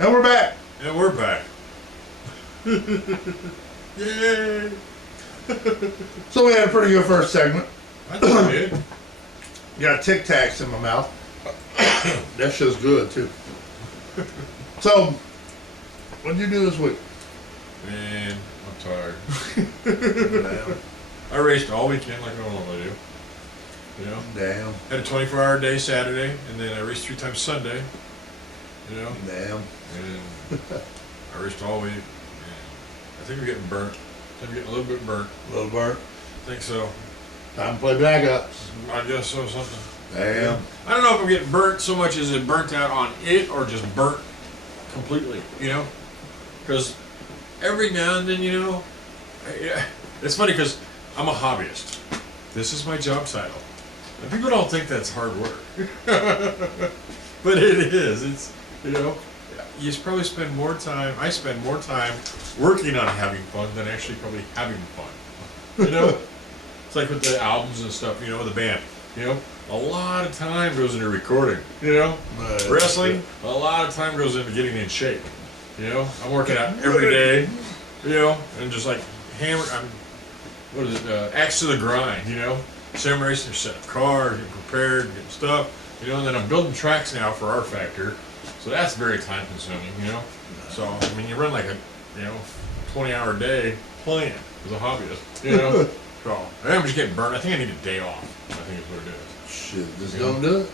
And we're back. And we're back. Yay! So we had a pretty good first segment. I think we did. Got Tic Tacs in my mouth. That shit's good too. So, what'd you do this week? Man, I'm tired. I raced all weekend like I normally do. You know? Damn. Had a 24-hour day Saturday, and then I raced 3 times Sunday. You know? Damn. And I raced all week. And I think we're getting burnt. I think I'm getting a little bit burnt. A little burnt. I think so. Time to play backups. I guess so, something. Damn. I don't know if I'm getting burnt so much as it burnt out on it or just burnt completely, you know? Because every now and then, you know, it's funny because I'm a hobbyist. This is my job title. And people don't think that's hard work. But it is. It's, you know, you probably spend more time, I spend more time working on having fun than actually probably having fun. You know? It's like with the albums and stuff, you know, the band, you know? A lot of time goes into recording, you know? Wrestling, a lot of time goes into getting in shape, you know? I'm working out every day, you know? And just like hammer, what is it, axe to the grind, you know? Sim racing, setting up cars, getting prepared, getting stuff, you know? And then I'm building tracks now for R Factor, so that's very time consuming, you know? So, I mean, you run like a, you know, 20-hour day playing as a hobbyist, you know? So, I'm just getting burnt. I think I need a day off, I think is what it is. Shit, just don't do it.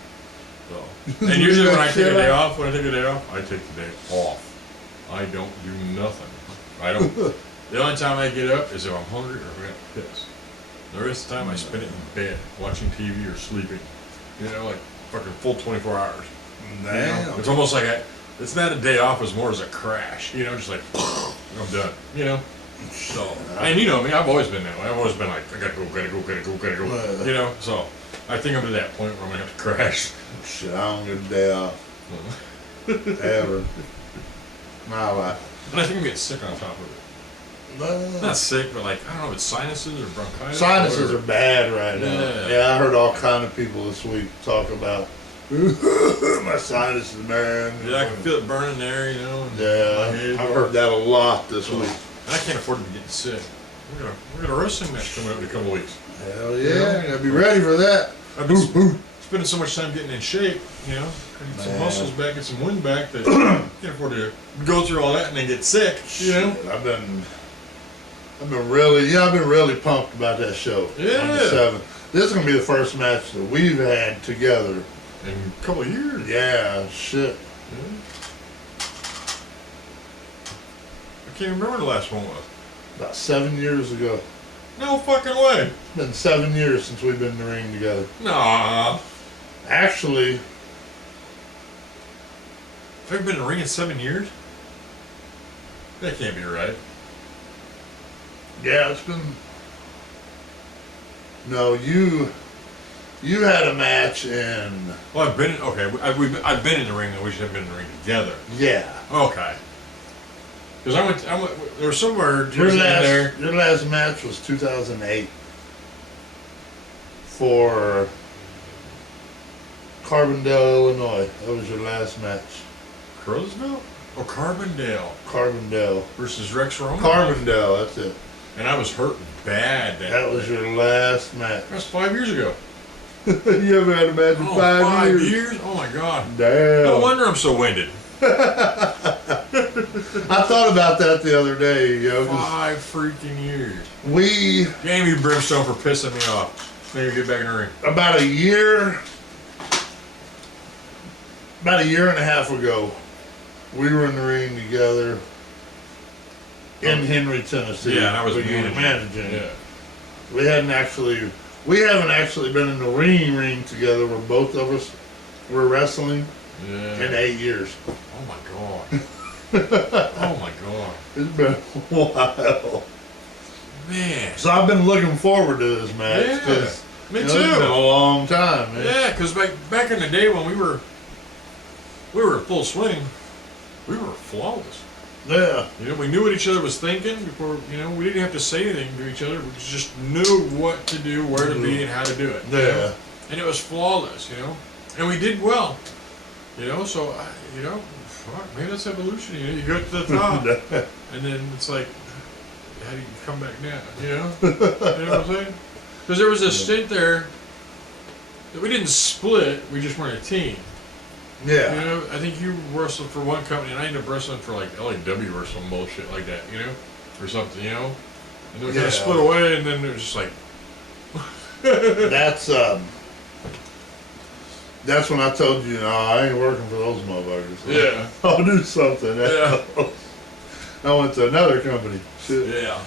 So, and usually when I take a day off, I take the day off. I don't do nothing. I don't. The only time I get up is if I'm hungry or if I got to piss. The rest of the time I spend it in bed, watching TV or sleeping. You know, like fucking full 24 hours. Damn. You know? It's almost like it's not a day off as more as a crash. You know, just like, I'm done. You know? So, and you know me, I've always been that way. I've always been like, I gotta go. You know, so I think I'm to that point where I'm gonna have to crash. Shit, I don't get a day off. Ever. My life. And I think I'm getting sick on top of it. Not sick, but like, I don't know if it's sinuses or bronchitis. Sinuses are bad right now. Yeah, I heard all kind of people this week talk about my sinuses, man. Yeah, I can feel it burning there, you know. Yeah, I've heard that a lot this week. And I can't afford to be getting sick. We got a wrestling match coming up in a couple of weeks. Hell yeah, you gotta be ready for that. I've been spending so much time getting in shape, you know. Get some muscles back, get some wind back that I can't afford to go through all that and then get sick, you know. I've been really pumped about that show. Yeah. On the 7th. This is gonna be the first match that we've had together in a couple of years. Yeah, shit. Yeah. I can't remember the last one was. About 7 years ago. No fucking way. It's been 7 years since we've been in the ring together. Nah. Actually, have you been in the ring in 7 years? That can't be right. Yeah, it's been. No, you had a match in. Well, I've been I've been in the ring, and we should have been in the ring together. Yeah. Okay. Because I went. There was somewhere there. Your last match was 2008 for Carbondale, Illinois. That was your last match. Crowsville? Oh, Carbondale. Carbondale versus Rex Roman. Carbondale, that's it. And I was hurting bad. That was your last match. That was 5 years ago. You haven't had a match in 5 years. 5 years? Oh my God. Damn. No wonder I'm so winded. I thought about that the other day, you know. 5 freaking years. We Damn you, Brimstone, for pissing me off. Maybe get back in the ring. About a year and a half ago, we were in the ring together in Henry, Tennessee. Yeah, and I was managing. Yeah. We haven't actually been in the ring together where both of us were wrestling in 8 years. Oh my God. Oh my God. It's been a while. Man. So I've been looking forward to this match. Yeah. Me too. It's been a long time, man. Yeah, because back in the day when we were in full swing, we were flawless. Yeah. You know, we knew what each other was thinking before, you know, we didn't have to say anything to each other. We just knew what to do, where to be, and how to do it. Yeah. You know? And it was flawless, you know. And we did well. You know, so, you know, fuck, man, that's evolution. You know, you go to the top, and then it's like, how do you come back down? You know, you know what I'm saying? Because there was a stint there that we didn't split. We just weren't a team. Yeah. You know, I think you wrestled for one company, and I ended up wrestling for like LAW or some bullshit like that. You know, or something. You know, and then we kind of split away, and then it was just like. That's when I told you, no, I ain't working for those motherfuckers. Yeah. I'll do something. Yeah. I went to another company. Shit. Yeah.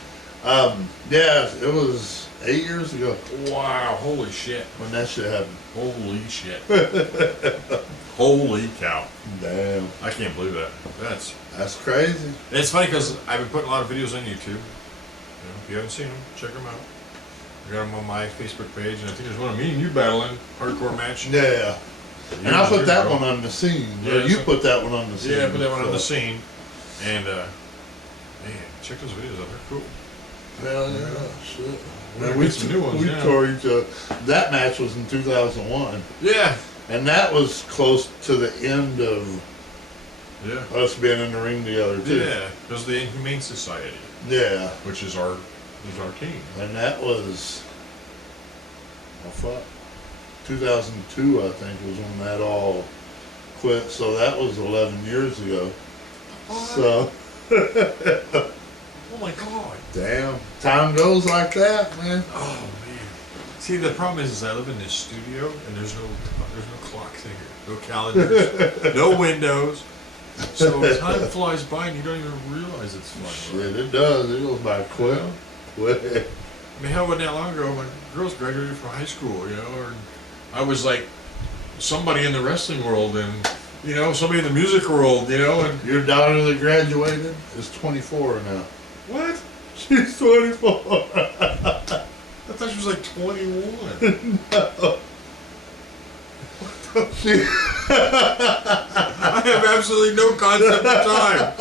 Yeah, it was 8 years ago Wow. Holy shit. when that shit happened. Holy shit. Holy cow. Damn. I can't believe that. That's crazy. It's funny because I've been putting a lot of videos on YouTube. You know, if you haven't seen them, check them out. I got them on my Facebook page, and I think there's one of me and you battling hardcore match. Yeah. And I put that one on the scene. Yeah, You put that one on the scene. Yeah, I put that one on the scene. And man, check those videos out. They're cool. Hell yeah. Shit. We're We, some new ones. we Yeah. tore each other. That match was in 2001. Yeah. And that was close to the end of Yeah. us being in the ring together, too. Yeah. Because the Inhumane Society, Yeah. which is our team. And that was, oh fuck, 2002, I think, was when that all quit. So that was 11 years ago. So, Oh my god. damn, time goes like that, man. Oh man. See, the problem is I live in this studio and there's no clocks in here, no calendars, no windows. So time flies by and you don't even realize it's flying by. Shit, it does. It goes by quick. Quick. I mean, hell, wasn't that long ago when girls graduated from high school, you know, or I was like somebody in the wrestling world and, you know, somebody in the music world, you know, and Your daughter that graduated is 24 now. what? She's 24. I thought she was like 21. She, I have absolutely no concept of time.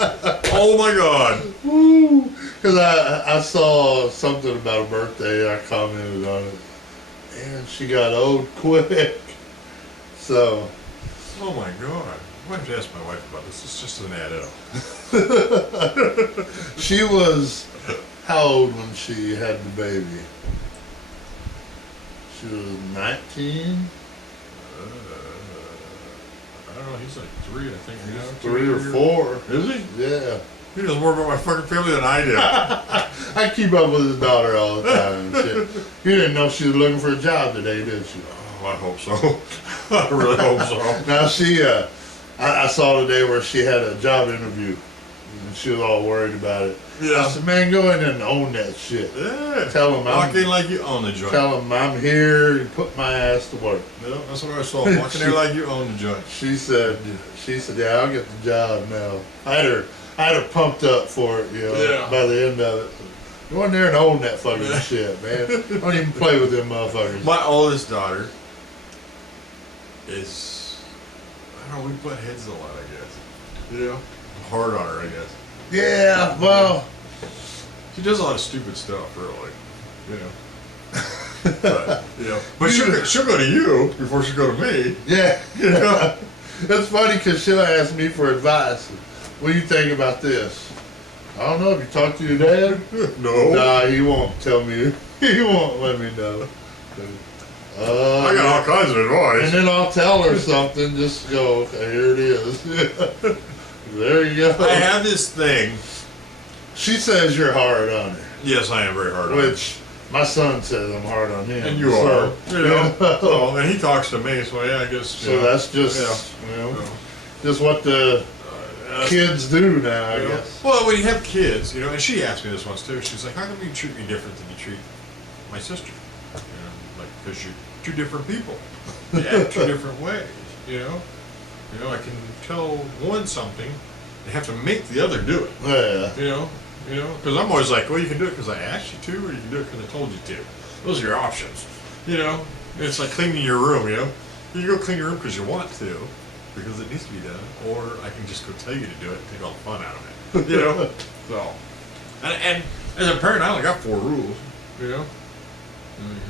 Oh my god. woo. Because I saw something about a birthday. I commented on it. And she got old quick. So, Oh my god. I might have to ask my wife about this. It's just an add-on. she was how old when she had the baby? She was 19? I don't know. He's like 3, I think. You know, 3 or 4. Is he? Yeah. He knows more about my fucking family than I do. I keep up with his daughter all the time. Shit. You didn't know she was looking for a job today, did you? Oh, I hope so. I really hope so. Now she, I saw today where she had a job interview, and she was all worried about it. I Yeah. said, man, go in and own that shit. Yeah. Tell them Walk in I'm, like you own the joint. tell them I'm here and put my ass to work. No, that's what I saw. Walk in there like you own the joint. She said, yeah, I'll get the job now. I had her pumped up for it, you know, Yeah. by the end of it. Go in there and own that fucking Yeah. shit, man. Don't even play with them motherfuckers. My oldest daughter is, I don't know, we butt heads a lot, I guess. You know? I'm hard on her, I guess. Yeah, well, She does a lot of stupid stuff, really. You know? But, you know. But she'll go to you before she'll go to me. yeah. You know? It's funny because she'll ask me for advice. What do you think about this? I don't know. Have you talked to your dad? No. Nah, he won't tell me. He won't let me know. I got all kinds of And advice. then I'll tell her something. Just go, okay, here it is. There you go. I have this thing. She says you're hard on her, Yes, I am very hard on her. which my son says I'm hard on him. And you so, are. You know? So, and he talks to me, so yeah, I guess. So you know, that's just, yeah. you know, So, just what the kids do now, I you know. guess. Well, when you have kids, you know, and she asked me this once too. She's like, "How come you treat me different than you treat my sister?" You know, like because you're two different people. You act two different ways. You know, I can tell one something, and have to make the other do it. Yeah. You know, because I'm always like, well, you can do it because I asked you to, or you can do it because I told you to. Those are your options. You know, it's like cleaning your room. You know, you go clean your room because you want to, because it needs to be done, or I can just go tell you to do it and take all the fun out of it. You know, so and as a parent, I only got 4 rules. You know,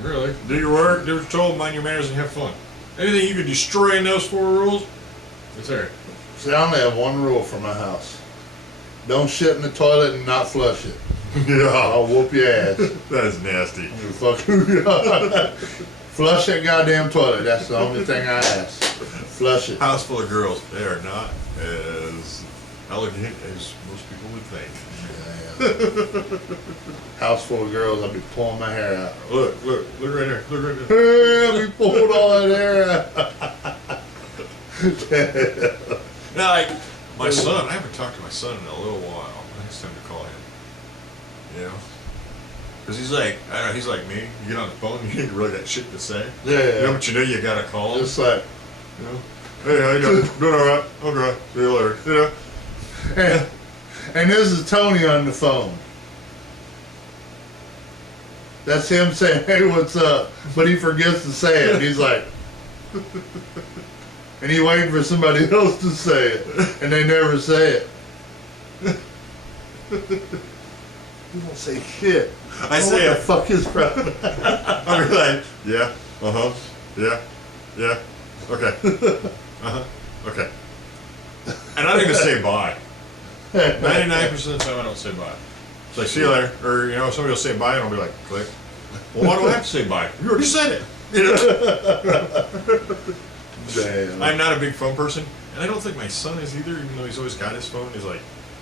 really, do your work, do what you're told, mind your manners, and have fun. Anything you could destroy in those 4 rules, it's there. See, I only have one rule for my house. Don't shit in the toilet and not flush it. Yeah. I'll whoop your ass. That is nasty. You fuck Flush that goddamn toilet. That's the only thing I ask. Flush it. House full of girls. They are not as elegant as most people would think. House full of girls, I'll be pulling my hair out. Look right there. Look right there. I'll be pulling all that hair out. Now, like, my son, I haven't talked to my son in a little while. I think it's time to call him. You know? Because he's like, I don't know, he's like me. You get on the phone, you ain't really got shit to say. Yeah. You know what you do? You gotta call him. Just like, You know? Hey, how you doing? Doing alright. Okay. See you later. You know? and this is Tony on the phone. That's him saying, hey, what's up? But he forgets to say it. He's like, and he waiting for somebody else to say it. And they never say it. You don't say shit. I say what it. the fuck is problem? I'll be like, yeah, yeah, okay, okay. And I don't even say bye. 99% of the time I don't say bye. It's like, see you later. Or, you know, somebody will say bye and I'll be like, click. Well, why do I have to say bye? You already said it. You know? Damn. I'm not a big phone person. And I don't think my son is either, even though he's always got his phone. He's like,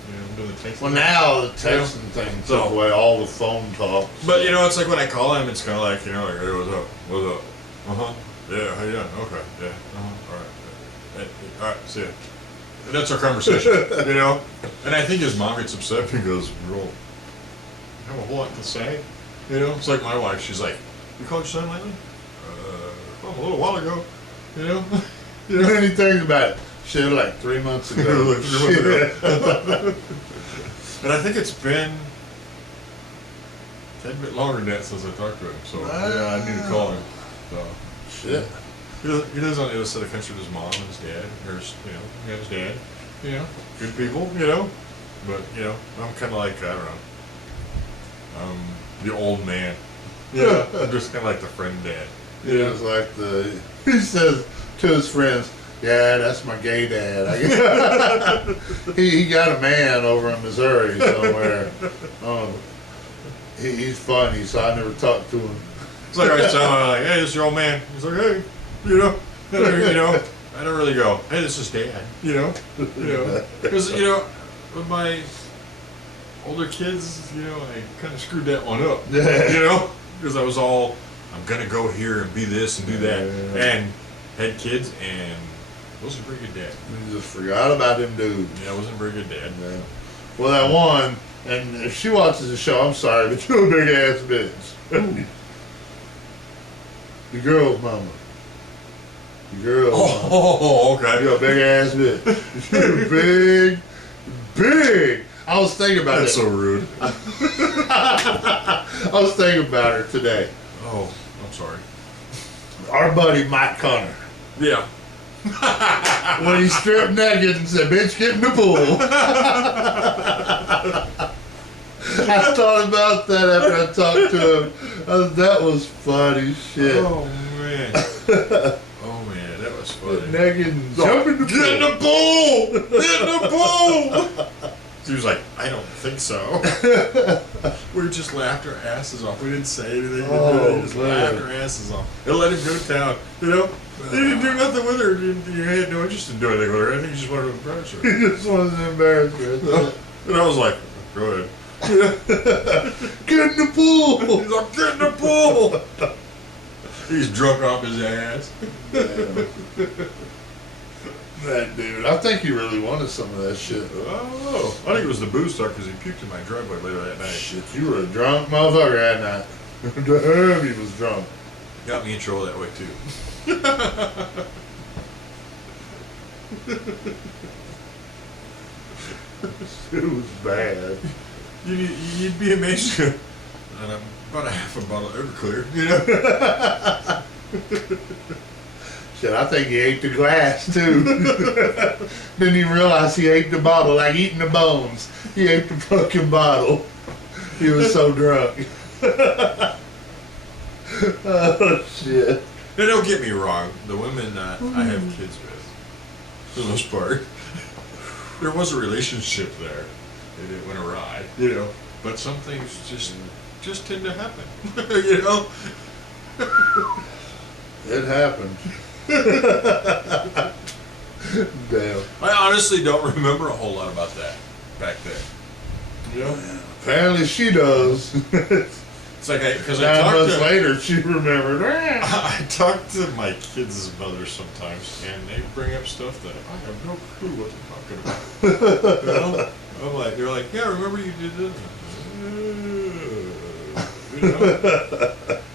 you know, doing the text. Well, now the texting thing took away all the phone talk. But, you know, it's like when I call him, it's kind of like, you know, like, hey, what's up? What's up? Yeah, how you doing? Okay, yeah, all right. Hey, all right, see ya. And that's our conversation, you know? And I think his mom gets upset because we don't have a whole lot to say. You know? It's like my wife, she's like, you called your son lately? Well, a little while ago, you know? You know any things about it? Shit, like 3 months ago. And I think it's been a bit longer than that since I talked to him. So, yeah, I need to call him. So, Shit. He lives on the other side of the country with his mom and his dad. There's, you know, he has his dad. You know, good people, you know. But, you know, I'm kind of like, I don't know, the old man. Yeah, I'm just kind of like the friend dad. You know, it's like he says to his friends, yeah, that's my gay dad. He got a man over in Missouri somewhere. He's funny, so I never talked to him. It's like I tell him, like, hey, this is your old man. He's like, hey, you know, I don't really go, hey, this is dad, you know, because you know, with my older kids, you know, I kind of screwed that one up, you know, because I was all, I'm gonna go here and be this and do that, and had kids and wasn't a very good dad. You just forgot about him, dude. Yeah, I wasn't a very good dad. Yeah. Well, that one, and if she watches the show, I'm sorry, but you're a big ass bitch. The girl's mama. The girl's mama. Oh, okay. You're a big ass bitch. You're big. I was thinking about That's it. so rude. I was thinking about her today. Oh, I'm sorry. Our buddy Mike Connor. Yeah. When he stripped naked and said, bitch, get in the pool. I thought about that after I talked to him. That was funny shit. Oh, man. That was funny. Naked and jump in the pool. Get in the pool! Get in the pool! She was like, I don't think so. We just laughed our asses off. We didn't say anything. We just laughed our asses off. And let him go to town. You know? He didn't do nothing with her. You had no interest in doing anything with her. I think he just wanted to embarrass her. He just wanted to embarrass her. And I was like, go ahead. Get in the pool! He's like, get in the pool! He's drunk off his ass. That dude, I think he really wanted some of that shit. Oh, I think it was the booze talk because he puked in my driveway later that night. Shit, you were a drunk motherfucker that night. Damn, he was drunk. Got me in trouble that way too. It was bad. You'd be amazed. And about a half a bottle of Everclear, you know? Shit, I think he ate the glass too. Didn't even realize he ate the bottle, like eating the bones. He ate the fucking bottle. He was so drunk. Oh shit. Now don't get me wrong, the women that I have kids with, for the most part, there was a relationship there, and it went awry, But some things just tend to happen, It happened. Damn. I honestly don't remember a whole lot about that back then. Apparently she does. It's like because I 9 talked months to later, she remembered. I talk to my kids' mothers sometimes, and they bring up stuff that I have no clue what they're talking about. I'm like, they're like, yeah, remember you did this?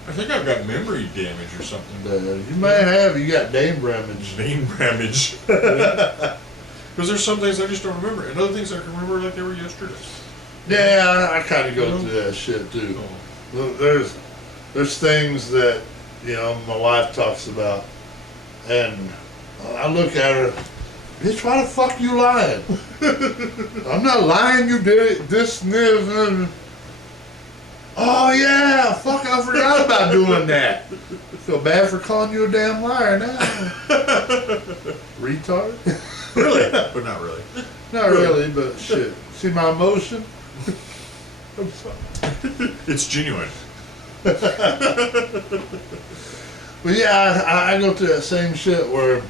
I think I've got memory damage or something. You may have. You got name damage. Name damage. Because there's some things I just don't remember, and other things I can remember like they were yesterday. Yeah, I kind of go through that shit too. There's things that my wife talks about, and I look at her, bitch, why the fuck you lying? I'm not lying. You did it. This and this. And oh yeah, fuck! I forgot about doing that. Feel bad for calling you a damn liar now. Retard. Really, but not really. Not really, but shit. See my emotion? I'm sorry. It's genuine. But yeah, I go through that same shit where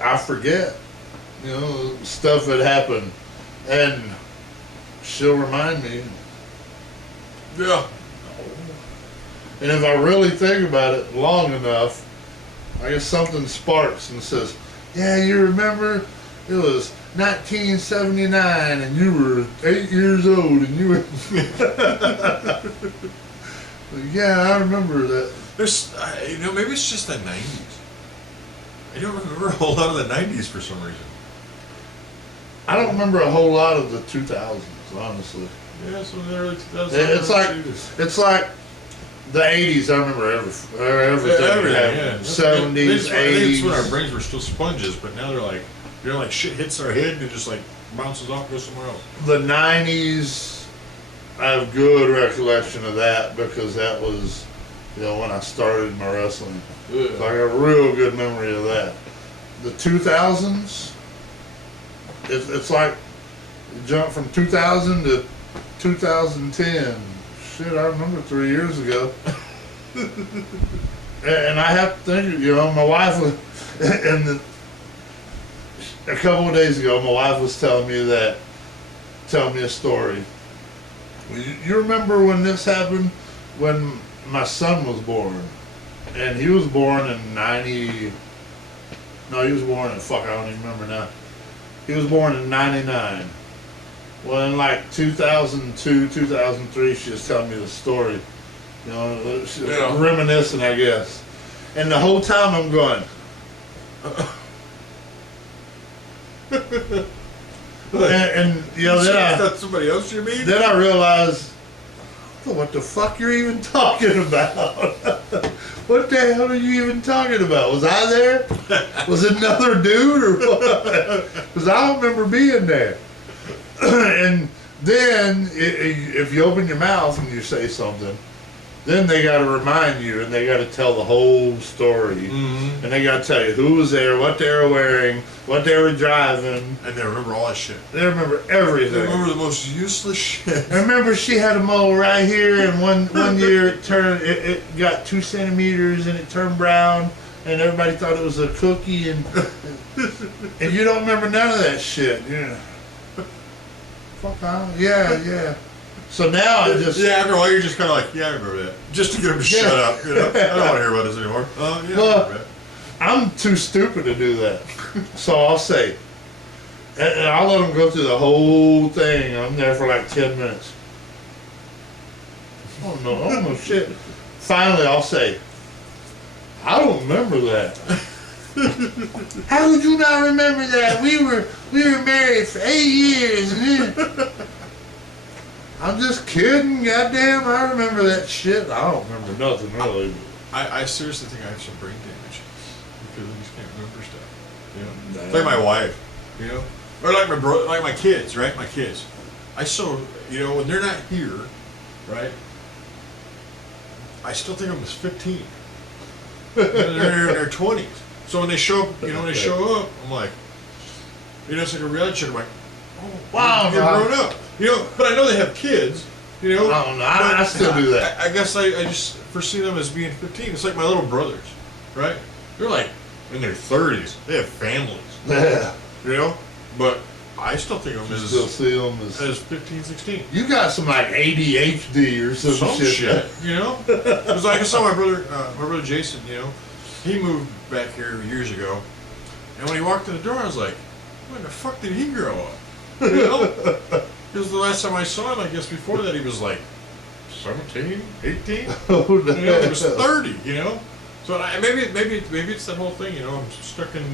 I forget, stuff that happened, and she'll remind me. Yeah. And if I really think about it long enough, I guess something sparks and says, yeah, you remember? It was 1979 and you were 8 years old and you were... Yeah, I remember that. There's, maybe it's just the 90s. I don't remember a whole lot of the 90s for some reason. I don't remember a whole lot of the 2000s, honestly. Yeah, some of the early 2000s. It's like the 80s. I remember everything. Yeah. 70s, 80s. I think it's when our brains were still sponges, but now they're like, shit hits our head and it just like bounces off, goes somewhere else. The 90s, I have good recollection of that because that was, when I started my wrestling. Yeah. So I got a real good memory of that. The 2000s, it's like you jump from 2000 to 2010. Shit, I remember 3 years ago. And I have to think, my wife was, and a couple of days ago, my wife was telling me a story. You remember when this happened? When my son was born. And he was born in 90... No, he was born in... Fuck, I don't even remember now. He was born in 99. Well, in like 2002, 2003, she was telling me the story. She was reminiscing, I guess. And the whole time I'm going... and then I thought somebody else, you mean? Then I realized, what the fuck you're even talking about? What the hell are you even talking about? Was I there? Was it another dude or what? Because I don't remember being there. And then if you open your mouth and you say something, then they got to remind you and they got to tell the whole story. Mm-hmm. And they got to tell you who was there, what they were wearing, what they were driving. And they remember all that shit. They remember everything. They remember the most useless shit. I remember she had a mole right here, and one year it got 2 centimeters and it turned brown, and everybody thought it was a cookie, and you don't remember none of that shit. Fuck on. Yeah. So now I just... Yeah, after a while you're just kind of like, yeah, I remember that. Just to get them to shut up, I don't want to hear about this anymore. Yeah, well, I remember that. I'm too stupid to do that. So I'll say, and I'll let them go through the whole thing. I'm there for like 10 minutes. I don't know shit. Finally, I'll say, I don't remember that. How would you not remember that? We were married for 8 years. I'm just kidding, goddamn. I remember that shit. I don't remember nothing really. I seriously think I have some brain damage because I just can't remember stuff. It's like my wife, or like my bro, like my kids, right? My kids. I still, when they're not here, right? I still think I'm just 15. They're in their 20s. So when they show up, I'm like, You know, it's like a reality show. I'm like, oh, Wow, they're no. grown up. You know, but I know they have kids. You know, I don't know. I still do that. I guess I just foresee them as being 15. It's like my little brothers, right? They're like in their 30s. They have families. Yeah. You know, but I still think of them You still see them as 15, 16. You got some like ADHD or some shit. You know? Because like I saw my brother Jason, you know, he moved back here years ago, and when he walked in the door, I was like, when the fuck did he grow up? You know? Because the last time I saw him, I guess before that, he was like 17, 18. Oh, no. You know, he was 30. You know, so maybe it's that whole thing. You know, I'm stuck in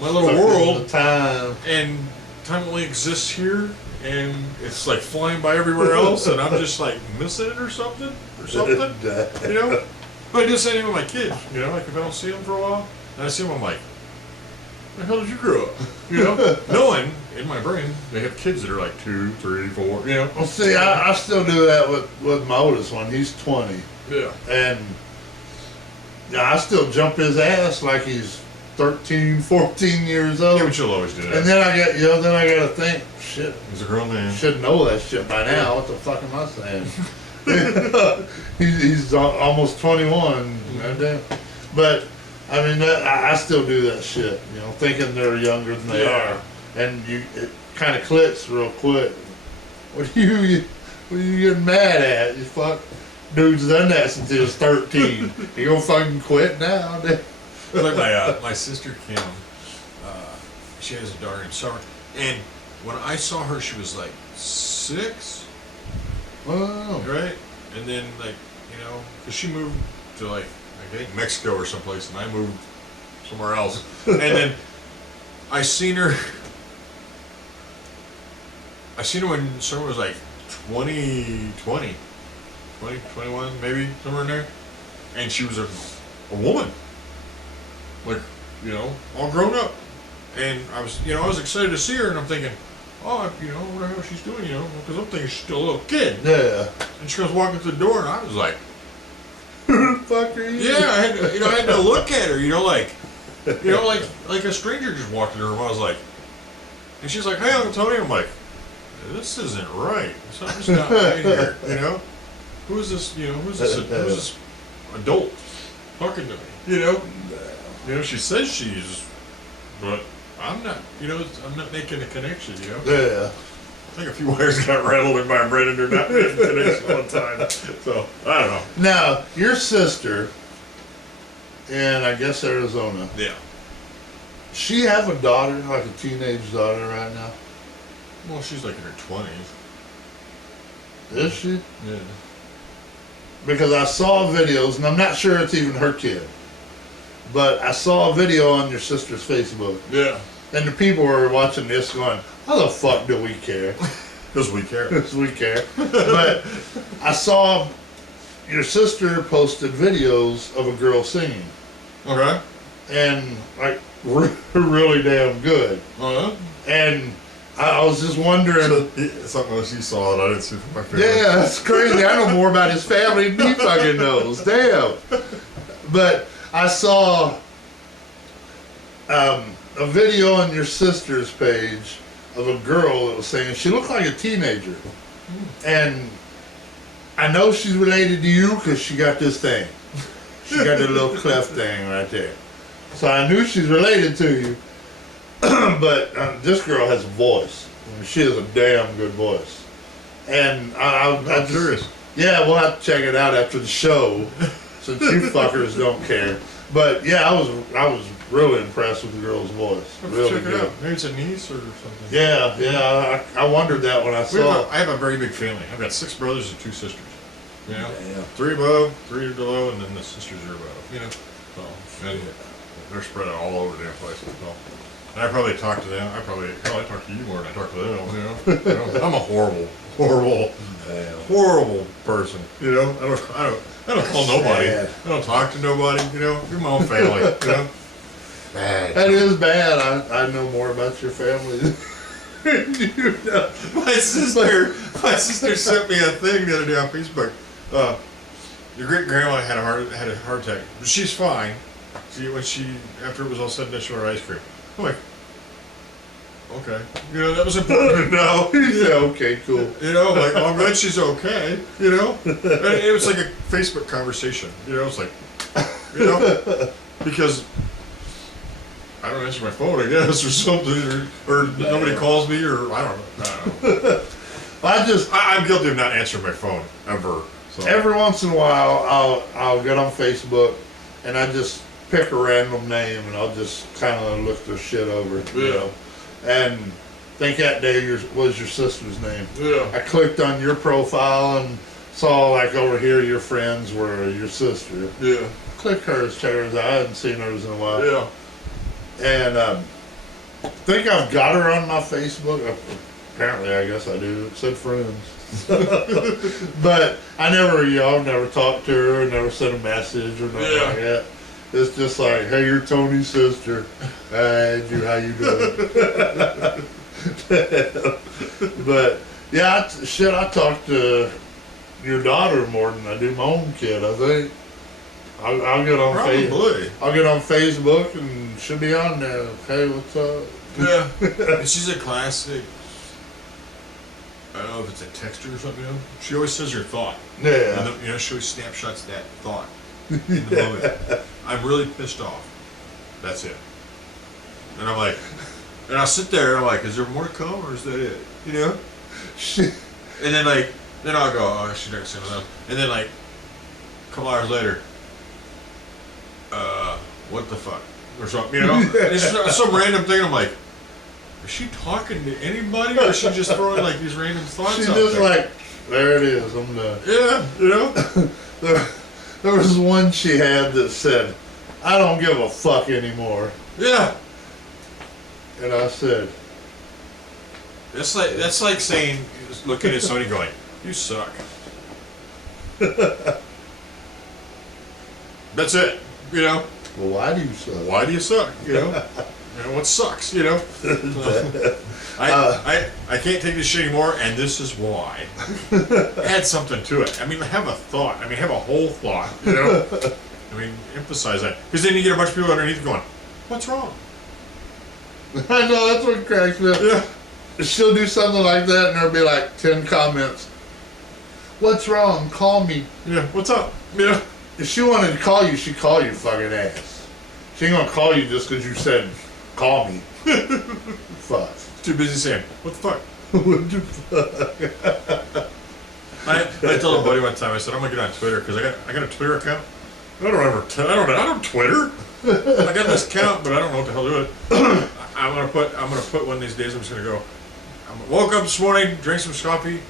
my little world, Time. and time only exists here, and it's like flying by everywhere else, and I'm just like missing it or something. You know, but I do the same thing with my kids. You know, like if I don't see them for a while, and I see them, I'm like, the hell did you grow up? You know, knowing in my brain they have kids that are like 2, 3, 4. You know. Well, see, I still do that with my oldest one. He's 20, Yeah. and I still jump his ass like he's 13, 14 years old. Yeah, but you'll always do that. And then I got to think, shit, He's a grown man. should know that shit by now. What the fuck am I saying? he's almost 21. Goddamn. But I mean, I still do that shit. You know, thinking they're younger than they Yeah. are, and it kind of clicks real quick. What are you getting mad at? You fuck dude's done that since he was 13. You gonna fucking quit now? Like my sister Kim, she has a daughter named Summer, and when I saw her, she was like 6, Oh, right? And then like, you know, cause she moved to like I think Mexico or someplace, and I moved somewhere else, and then I seen her when Summer was like 20, 21 maybe, somewhere in there, and she was a woman. Like, you know, all grown up. And I was excited to see her, and I'm thinking, oh, you know, what the hell she's doing, you know, because I'm thinking she's still a little kid. yeah. And she goes walking through the door, and I was like, Who the fuck are you? yeah, I had to look at her, like a stranger just walked in the room. I was like, and she's like, hey, Uncle Tony. I'm like, this isn't right. Something's not right here, you know? Who's this adult talking to me, you know? You know, she says she's, but I'm not, you know, I'm not making a connection, you know? Yeah. I think a few wires got rattled in my brain and they're not making a connection one time. So, I don't know. Now, your sister in, I guess, Arizona, Yeah. she have a daughter, like a teenage daughter right now? Well, she's like in her 20s. Is she? Yeah. Because I saw videos, and I'm not sure it's even her kid, but I saw a video on your sister's Facebook, Yeah. and the people were watching this going, how the fuck do we care? Because we care. Because we care. But I saw your sister posted videos of a girl singing, Okay. and like really damn good. Uh-huh. And I was just wondering. Something else you saw that I didn't see from my family. Yeah, that's crazy. I know more about his family than he fucking knows. Damn. But I saw a video on your sister's page of a girl that was saying she looked like a teenager. And I know she's related to you because she got this thing. She got the little cleft thing right there. So I knew she's related to you. But this girl has a voice. I mean, she has a damn good voice. And I'm just curious. Yeah, we'll have to check it out after the show, since you fuckers don't care. But yeah, I was really impressed with the girl's voice. Really Check it good. out. Maybe it's a niece or something. Yeah, I wondered that when I saw. I have a very big family. I've got 6 brothers and 2 sisters. You know, Damn. 3 above, 3 below, and then the sisters are above. You know, so and they're spread out all over the damn place. So, and I probably talk to them. I talk to you more than I talk to them. You know, I'm a horrible person. You know, I don't call nobody. Sad. I don't talk to nobody. You know, you're my own family. You know, bad. That is bad. I know more about your family than you know. My sister sent me a thing the other day on Facebook. Your great grandma had a heart attack, but she's fine. See, after it was all said and done, she wanted ice cream. I'm like, okay. You know, that was important to know. Yeah, okay, cool. You know, like, oh, I'm glad she's okay. You know, and it was like a Facebook conversation. You know, it's like, you know, because I don't answer my phone, I guess, or something, or nobody calls me, or I don't know. I'm guilty of not answering my phone ever. So. Every once in a while, I'll get on Facebook, and I just pick a random name, and I'll just kind of look their shit over, you know, and think that day was your sister's name. Yeah. I clicked on your profile and saw like over here your friends were your sister. Yeah. Click hers, check hers out. I hadn't seen hers in a while. Yeah. And I think I've got her on my Facebook. Apparently, I guess I do. It said friends. But I never talked to her, never sent a message or nothing like that. It's just like, hey, you're Tony's sister. Hey, how you doing? But yeah, I talk to your daughter more than I do my own kid. I think I'll get on I'll get on Facebook and she'll be on there. Hey, what's up? Yeah, and she's a classic. I don't know if it's a texter or something. You know? She always says her thought. Yeah. And then, you know, she always snapshots that thought in the moment. I'm really pissed off. That's it. And I'm like, and I'll sit there and I'm like, is there more to come or is that it? You know? And then then I'll go, oh, she never said enough. And then like, a couple hours later, what the fuck? Or something, you know? And it's some random thing. I'm like, is she talking to anybody or is she just throwing like these random thoughts She's out just there? like, there it is, I'm done. Yeah, you know? There was one she had that said, I don't give a fuck anymore. Yeah. And I said, That's like saying, looking at somebody going, you suck. That's it, you know? well, why do you suck? Why do you suck, you know? You know, what sucks, you know? I can't take this shit anymore, and this is why. Add something to it. I mean, have a thought. I mean, have a whole thought, you know? I mean, emphasize that. Because then you get a bunch of people underneath going, what's wrong? I know, that's what cracks me up. Yeah. She'll do something like that and there'll be like 10 comments. What's wrong? Call me. Yeah, what's up? Yeah. If she wanted to call you, she'd call you fucking ass. She ain't gonna call you just because you said, call me. Fuck. Too busy saying, what the fuck? What the fuck? I told a buddy one time, I said, I'm gonna get on Twitter because I got a Twitter account. I don't Twitter. I got this account, but I don't know what the hell to do with it. I'm gonna put one of these days. I'm just gonna go. Woke up this morning, drank some coffee.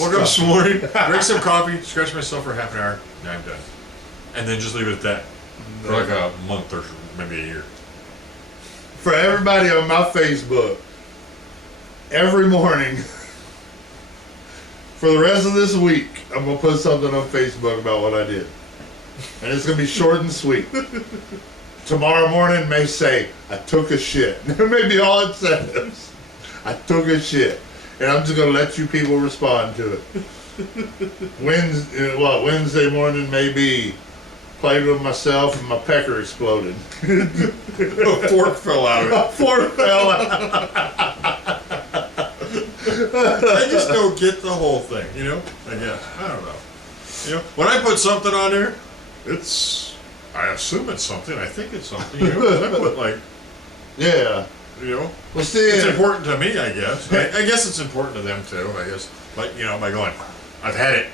Woke up this morning, drank some coffee, scratched myself for half an hour. Now I'm done. And then just leave it at that for like a month or maybe a year. For everybody on my Facebook, every morning, for the rest of this week, I'm gonna put something on Facebook about what I did. And it's gonna be short and sweet. Tomorrow morning may say, I took a shit. That may be all it says. I took a shit. And I'm just gonna let you people respond to it. Wednesday morning may be played with myself and my pecker exploded. A fork fell out of it. A fork fell out. I just don't get the whole thing, you know? I guess. I don't know. You know, when I put something on there, I assume it's something. I think it's something, you know? 'Cause I put like, Yeah. you know? Well, see, It's important to me, I guess. I guess it's important to them too, I guess. But, you know, by going, I've had it.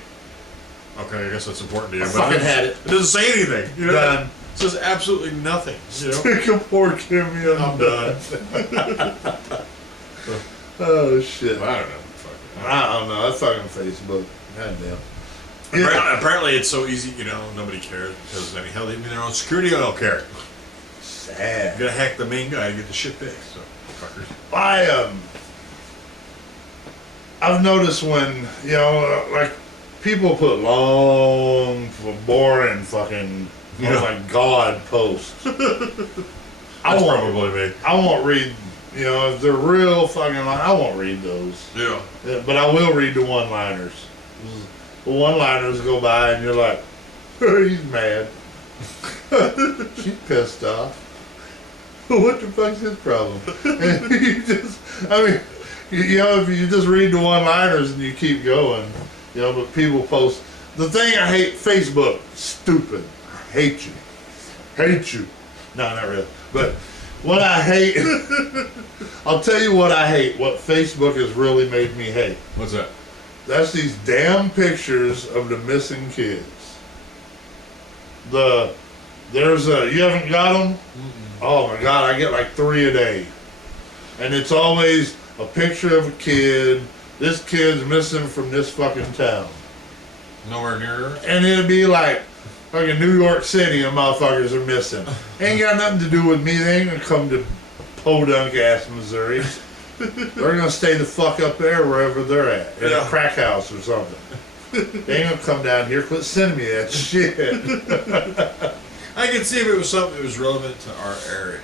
Okay, I guess that's important to you. I but fucking had it. It doesn't say anything, you know? Done. It says absolutely nothing, you know? Take a fork in me. I'm done. Oh shit. I don't know. Fuck. I don't know. That's fucking Facebook. Goddamn. Apparently it's so easy, you know, nobody cares. Because, I mean, hell, even their own security, I don't care. Sad. You gotta hack the main guy to get the shit fixed, so, fuckers. I've noticed when, you know, like, people put long, boring fucking, Yeah. like, God posts. That's probably me. I won't read, you know, if they're real fucking long, I won't read those. Yeah. Yeah, but I will read the one-liners. The one-liners go by and you're like, he's mad. She's pissed off. What the fuck's his problem? And you just, I mean, you know, if you just read the one-liners and you keep going, you know, but people post. The thing I hate, Facebook, stupid. I hate you. Hate you. No, not really. But what I hate, I'll tell you what I hate, what Facebook has really made me hate. What's that? That's these damn pictures of the missing kids. You haven't got them? Oh my God, I get like 3 a day. And it's always a picture of a kid. This kid's missing from this fucking town. Nowhere near. And it'll be like fucking New York City and motherfuckers are missing. Ain't got nothing to do with me. They ain't gonna come to Podunk ass Missouri. They're gonna stay the fuck up there wherever they're at. In a crack house or something. They ain't gonna come down here. Quit sending me that shit. I can see if it was something that was relevant to our area.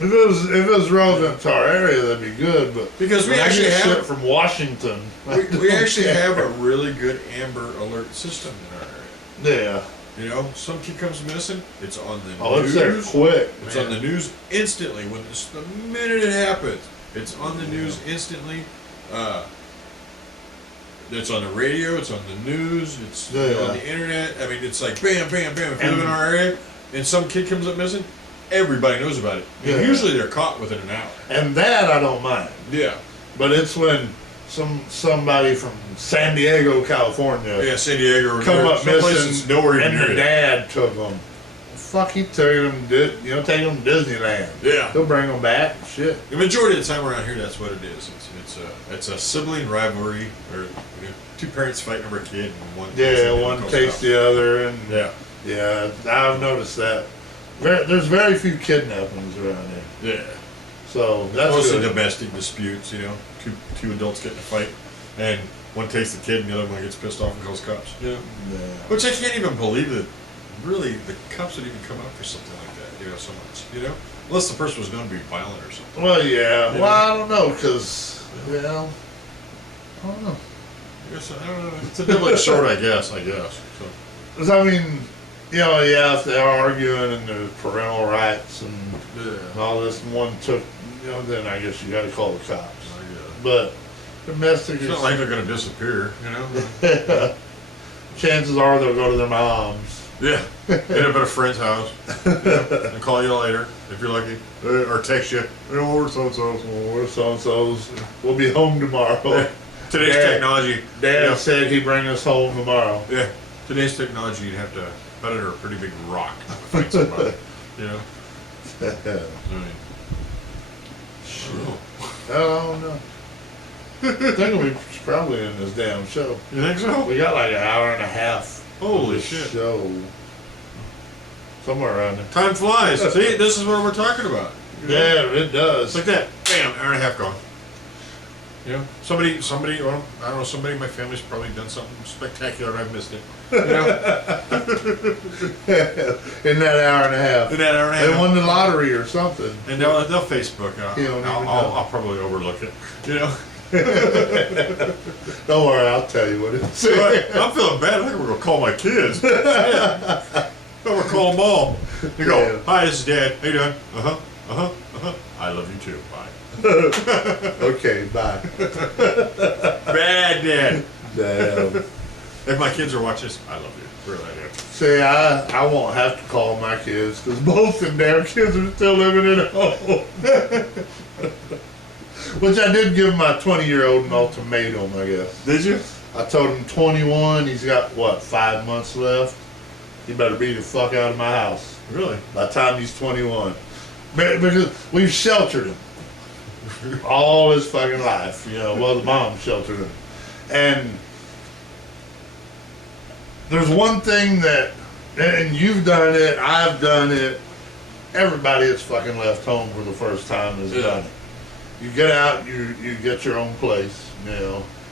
If it was relevant to our area, that'd be good. But Because we when I actually get shit have from Washington. we actually have a really good Amber Alert system in our area. Yeah. You know, some kid comes missing, it's on the Oh, news. it's there quick. It's on the news instantly. The minute it happens, it's on the news instantly. It's on the radio. It's on the news. It's on the internet. I mean, it's like bam, bam, bam. If you live in our area and some kid comes up missing, everybody knows about it. And usually they're caught within an hour. And that I don't mind. Yeah. But it's when somebody from San Diego, California, San Diego, or come up missing, missing, and the dad took them. Fuck, he took them. Take them to Disneyland. Yeah. He'll bring them back. Shit. The majority of the time around here, that's what it is. It's a sibling rivalry, or two parents fighting over a kid, and one takes the other, and yeah, I've noticed that. There's very few kidnappings around here. Yeah. So that's mostly good. domestic disputes. Two adults get in a fight, and one takes the kid, and the other one gets pissed off and calls cops. Yeah. Which I can't even believe that. Really, the cops would even come out for something like that. So much. Unless the person was known to be violent or something. Well, yeah. Well, I don't know, because I don't know. I don't know. It's a double-edged sword, I guess. So. Because I mean, if they're arguing and there's parental rights and all this, and one took, then I guess you got to call the cops. But domestic, it's not like they're going to disappear, Chances are they'll go to their moms. Yeah, end up at a friend's house and call you later if you're lucky, or text you. We're so-and-so's. We'll be home tomorrow. Yeah. Today's technology. Dad said he'd bring us home tomorrow. Yeah. Today's technology, you'd have to put under a pretty big rock to fight somebody. I don't know. I think we're probably in this damn show. You think so? We got like an hour and a half. Holy shit. Show. Somewhere around there. Time flies. See, this is what we're talking about. Yeah, it does. It's like that. Bam, hour and a half gone. Somebody, well, I don't know, somebody in my family's probably done something spectacular and I've missed it. In that hour and a half. They won the lottery or something. And they'll Facebook. I'll probably overlook it. Don't worry, I'll tell you what it's. I'm feeling bad. I think we're gonna call my kids. I'm gonna call them all. You go, hi, this is Dad. How you doing? I love you too. Bye. Okay, bye. Bad Dad. Damn. If my kids are watching this, I love you. Really, I do. See, I won't have to call my kids because both them damn kids are still living at home. Which I did give my 20-year-old an ultimatum, I guess. Did you? I told him 21, he's got, 5 months left? He better be the fuck out of my house. Really? By the time he's 21. Because we've sheltered him. All his fucking life. The mom sheltered him. And there's one thing that, and you've done it, I've done it, everybody that's fucking left home for the first time has done it. You get out, you get your own place,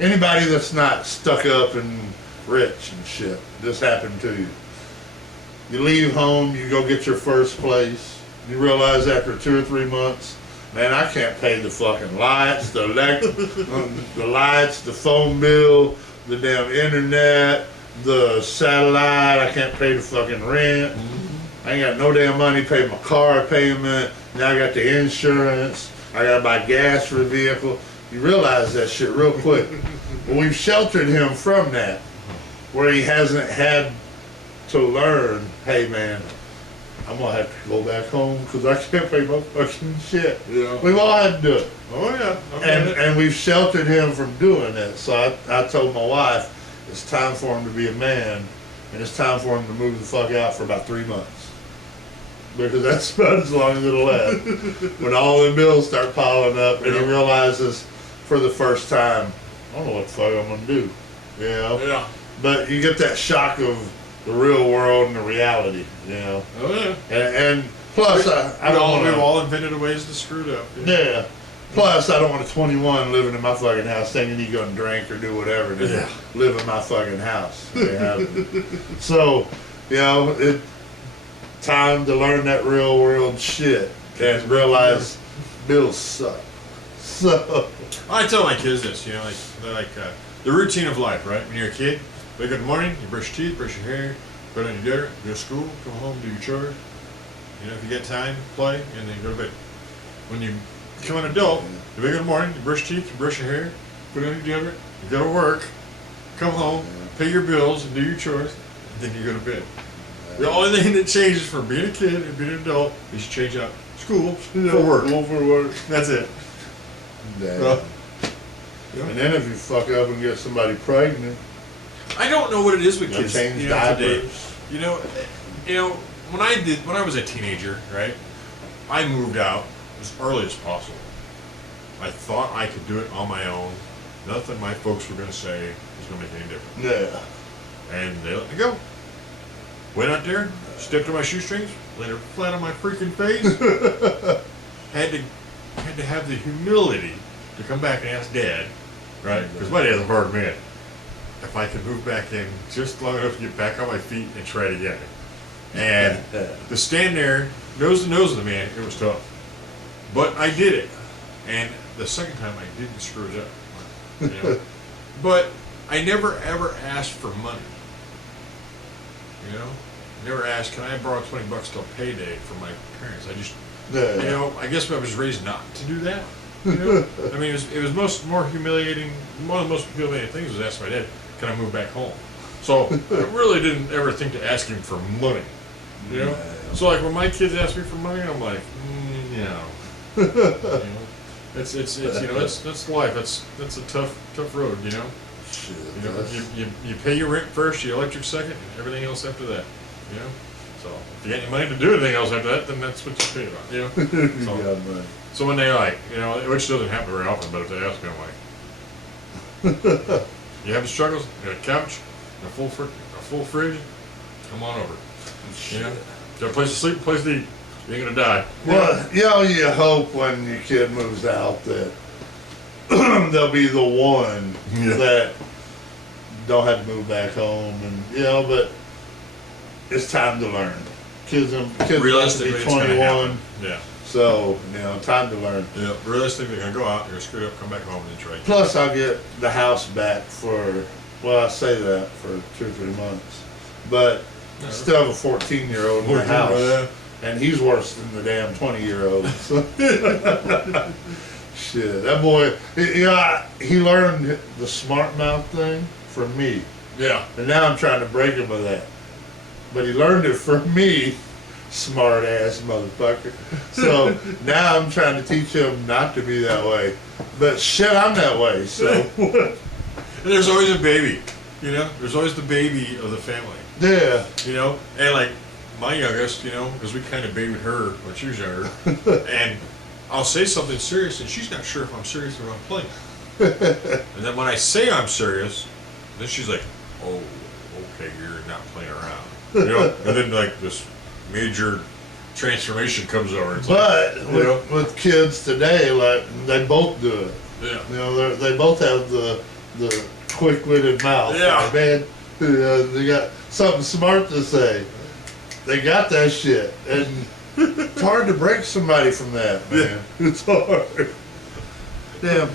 Anybody that's not stuck up and rich and shit, this happened to you. You leave home, you go get your first place, you realize after 2 or 3 months, man, I can't pay the fucking lights, the lights, the phone bill, the damn internet, the satellite, I can't pay the fucking rent. I ain't got no damn money to pay my car payment, Now I got the insurance. I got to buy gas for the vehicle. You realize that shit real quick. Well, we've sheltered him from that, where he hasn't had to learn, hey man, I'm going to have to go back home because I can't pay my fucking shit. Yeah. We've all had to do it. Oh yeah. And we've sheltered him from doing it. So I told my wife, it's time for him to be a man, and it's time for him to move the fuck out for about 3 months. Because that's about as long as it'll last. When all the bills start piling up and he realizes for the first time, I don't know what the fuck I'm gonna do. You know? Yeah. But you get that shock of the real world and the reality, you know. Oh yeah. And plus I don't want we've to. all invented ways to screw it up. Yeah. Plus, I don't want a 21 living in my fucking house thinking he's gonna drink or do whatever to live in my fucking house. So, you know, it's time to learn that real world shit and realize bills suck. So, I tell my kids this, you know, like they're like the routine of life, right? When you're a kid, wake up in the morning, you brush your teeth, brush your hair, put on your dinner, go to school, come home, do your chores. You know, if you get time, play, and then go to bed. When you become an adult, you wake up in the morning, you brush your teeth, you brush your hair, put on your deodorant, you go to work, come home, pay your bills, and do your chores, and then you go to bed. The only thing that changes from being a kid and being an adult is you change out school for work. School for work. That's it. Damn. Well, And then if you fuck up and get somebody pregnant, I don't know what it is with you kids change you know, today. diapers. You know, when I was a teenager, right? I moved out as early as possible. I thought I could do it on my own. Nothing my folks were going to say was going to make any difference. Yeah. And they let me go. Went out there, stepped on my shoestrings, laid it flat on my freaking face. had to have the humility to come back and ask Dad, right? Because my dad's a hard man. If I could move back in just long enough to get back on my feet and try it again. And to stand there, nose to nose with the man, it was tough. But I did it. And the second time I didn't screw it up. You know? But I never ever asked for money. You know? Never asked, can I borrow $20 till payday from my parents? I just, Yeah. you know, I guess I was raised not to do that. You know? I mean, it was more humiliating. One of the most humiliating things was asking my dad, can I move back home? So I really didn't ever think to ask him for money. You know? So like when my kids ask me for money, I'm like, no. You know? It's you know, that's life. That's a tough road, you know? Shit, You know, you pay your rent first, your electric second, and everything else after that. You know? So if you got any money to do anything else after that, then that's what you pay about, you know? you So, got money. so when they like, you know, which doesn't happen very often, but if they ask me, I'm like, you have struggles, you got a couch, a full fridge, come on over. You know? Got a place to sleep, a place to eat. You ain't gonna die. Well, you know, you hope when your kid moves out that they'll be the one that don't have to move back home, and you know, but it's time to learn. Kids have to Realistically, be it's gonna 21, happen. Yeah. so you know, time to learn. Yeah. Realistically, they're gonna go out, they're gonna screw it up, come back home, and then try. Plus, I'll get the house back for, well, I say that for 2 or 3 months, but still have a 14-year-old in the house. And he's worse than the damn 20-year-old. So. Shit, that boy, he learned the smart mouth thing from me. Yeah. And now I'm trying to break him of that. But he learned it from me, smart ass motherfucker. So now I'm trying to teach him not to be that way. But shit, I'm that way, so. And there's always a baby, you know? There's always the baby of the family, Yeah. you know? And like, my youngest, you know, because we kind of babied her when she was younger, and I'll say something serious, and she's not sure if I'm serious or I'm playing. And then when I say I'm serious, then she's like, "Oh, okay, you're not playing around," you know. And then like this major transformation comes over. It's But like, with kids today, like they both do it. yeah, You know, they both have the quick-witted mouth. Yeah. Man, they got something smart to say. They got that shit, and it's hard to break somebody from that, man. It's hard. Damn.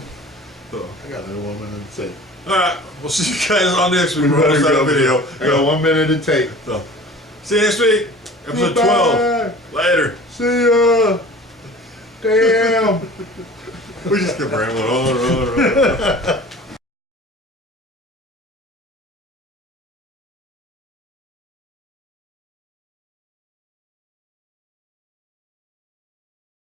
I got a woman in the tape. all right, we'll see you guys on next week. We We're almost better out of go. video. I got 1 minute to tape. So, see you next week. Episode Goodbye. 12. Later. See ya. Damn. We just kept rambling on and on and on.